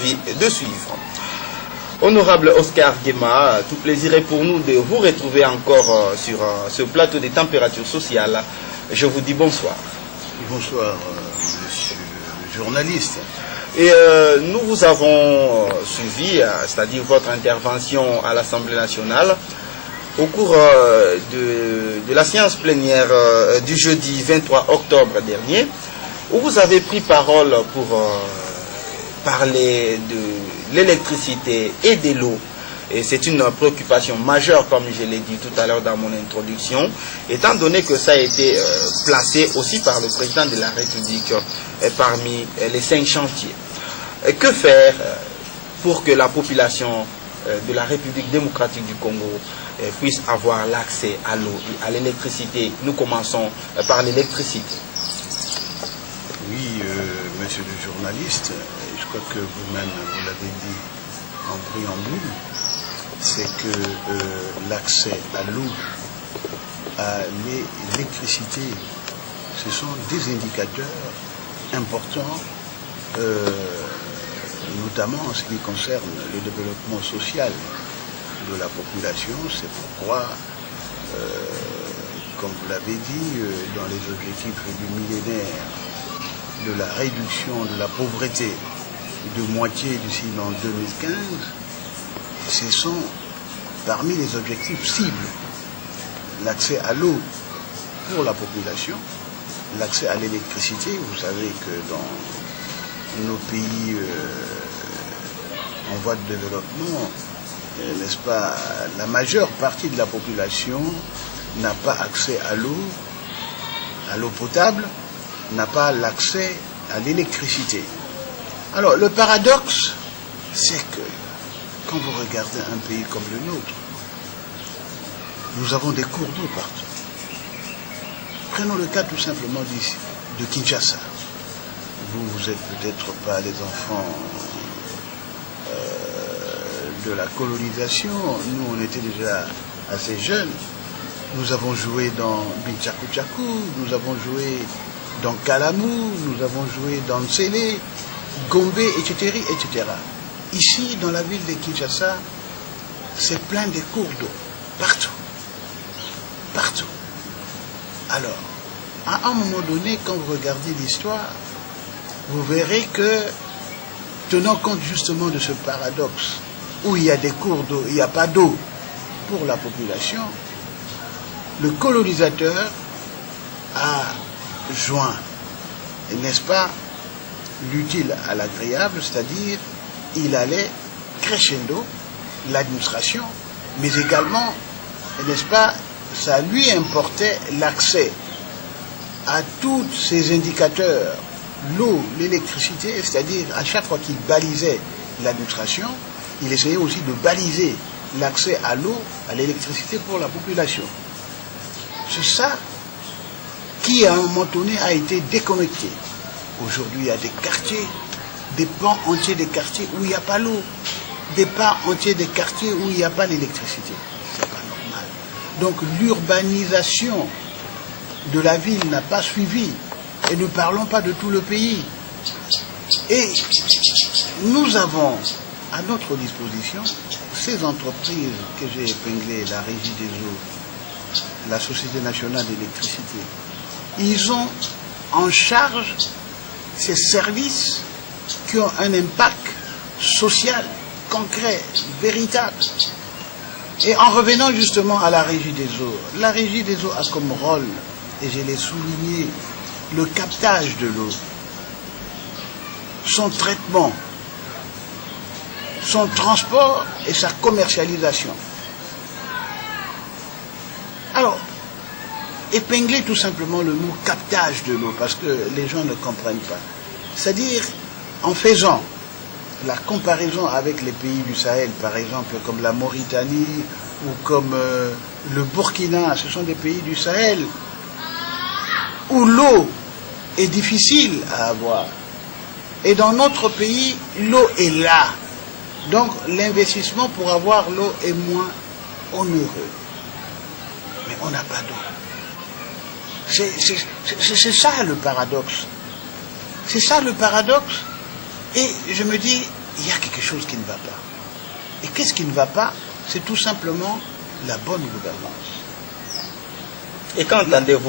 envie de suivre. Honorable Oscar Guéma, tout plaisir est pour nous de vous retrouver encore sur ce plateau des températures sociales. Je vous dis bonsoir. Bonsoir, monsieur le journaliste. Et nous vous avons suivi, c'est-à-dire votre intervention à l'Assemblée nationale, au cours de la séance plénière du jeudi 23 octobre dernier, où vous avez pris parole pour parler de l'électricité et de l'eau. Et c'est une préoccupation majeure, comme je l'ai dit tout à l'heure dans mon introduction, étant donné que ça a été placé aussi par le président de la République parmi les 5 chantiers. Et que faire pour que la population de la République démocratique du Congo puisse avoir l'accès à l'eau et à l'électricité? Nous commençons par l'électricité. Oui, monsieur le journaliste, je crois que vous-même vous l'avez dit en préambule, c'est que l'accès à l'eau, à l'électricité, ce sont des indicateurs importants, notamment en ce qui concerne le développement social de la population. C'est pourquoi, comme vous l'avez dit, dans les objectifs du millénaire de la réduction de la pauvreté de moitié d'ici l'an 2015, ce sont parmi les objectifs cibles l'accès à l'eau pour la population, l'accès à l'électricité. Vous savez que dans nos pays en voie de développement, n'est-ce pas, la majeure partie de la population n'a pas accès à l'eau potable, n'a pas l'accès à l'électricité. Alors le paradoxe, c'est que quand vous regardez un pays comme le nôtre, nous avons des cours d'eau partout. Prenons le cas tout simplement d'ici, de Kinshasa. Vous n'êtes peut-être pas les enfants de la colonisation. Nous, on était déjà assez jeunes. Nous avons joué dans Binchaku-Chaku, nous avons joué dans Kalamou, nous avons joué dans Ntsélé, Gombe, etc., etc. Ici, dans la ville de Kinshasa, c'est plein de cours d'eau, partout. Partout. Alors, à un moment donné, quand vous regardez l'histoire, vous verrez que, tenant compte justement de ce paradoxe, où il y a des cours d'eau, il n'y a pas d'eau pour la population, le colonisateur a joint, n'est-ce pas, l'utile à l'agréable, c'est-à-dire il allait crescendo l'administration, mais également, n'est-ce pas, ça lui importait l'accès à tous ces indicateurs, l'eau, l'électricité, c'est-à-dire à chaque fois qu'il balisait l'administration, il essayait aussi de baliser l'accès à l'eau, à l'électricité pour la population. C'est ça qui, à un moment donné, a été déconnecté. Aujourd'hui, il y a des quartiers, des pans entiers des quartiers où il n'y a pas l'eau, des pans entiers des quartiers où il n'y a pas l'électricité. C'est pas normal. Donc l'urbanisation de la ville n'a pas suivi, et ne parlons pas de tout le pays. Et nous avons à notre disposition ces entreprises que j'ai épinglées, la Régie des eaux, la Société nationale d'électricité. Ils ont en charge ces services qui ont un impact social, concret, véritable. Et en revenant justement à la Régie des eaux, la Régie des eaux a comme rôle, et je l'ai souligné, le captage de l'eau, son traitement, son transport et sa commercialisation. Alors, épingler tout simplement le mot captage de l'eau, parce que les gens ne comprennent pas. C'est-à-dire, en faisant la comparaison avec les pays du Sahel, par exemple, comme la Mauritanie ou comme le Burkina, ce sont des pays du Sahel où l'eau est difficile à avoir. Et dans notre pays, l'eau est là. Donc l'investissement pour avoir l'eau est moins onéreux. Mais on n'a pas d'eau. C'est ça le paradoxe. C'est ça le paradoxe. Et je me dis, il y a quelque chose qui ne va pas. Et qu'est-ce qui ne va pas? C'est tout simplement la bonne gouvernance. Et quand entendez-vous